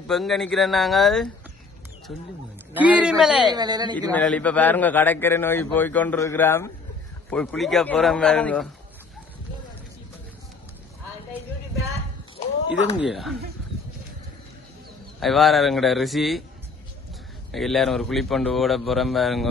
இப்ப எங்க கீரிமலை. இப்ப பாருங்க கடற்கரை நோய் போய் கொண்டிருக்கிறோம். போய் குளிக்க போறோம் பாருங்க. இது எங்கயா? அது வாராருங்கட ரிஷி. எல்லாரும் ஒரு குளிப்பண்டு ஓட போறோம் பாருங்க.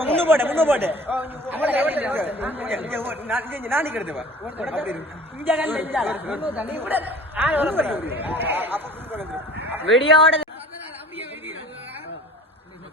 முன்னு போட்டு முன்னு போட்டு நானி கிடத்துவா இங்க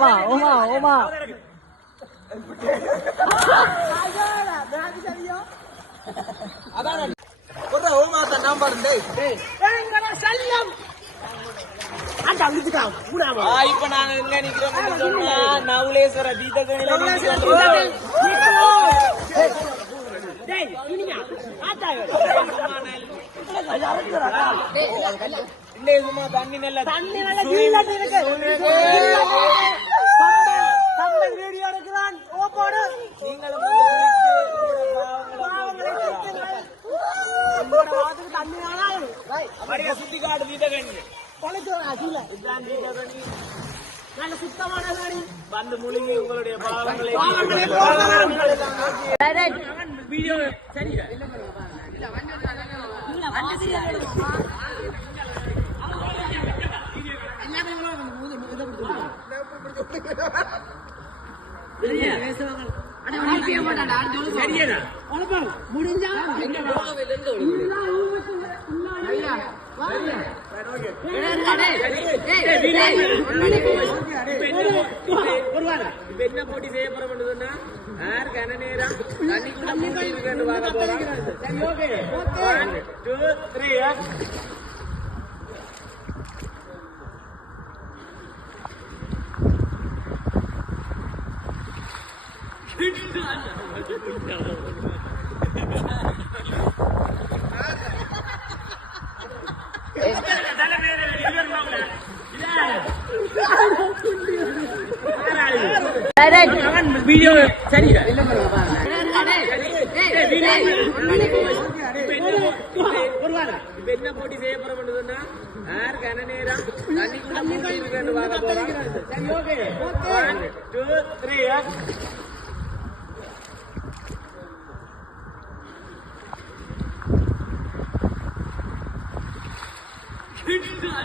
நான் ஓமா ஓமா ஓமா இப்ப நாங்க எங்க நிக்கிறோம் சொன்னா நவுலேஸ்வர சும்மா தண்ணி நல்ல தண்ணி நல்ல நீங்களும் சுத்தி காடு தீதகணி இதுதான் தீதகணி வந்து முழுங்கி உங்களுடைய பாவங்களை வீடியோ சரியா சரியா இப்ப என்ன போட்டி செய்ய யார் கன நேரம் ஒன் டூ த்ரீ வீடியோ சரியா என்ன போட்டி செய்ய போறோம்னா யார் கன நேரம் தண்ணிக்குள்ள மூழ்கி இருக்குன்னு பார்க்க போறோம் சரி okay one two three Güzel.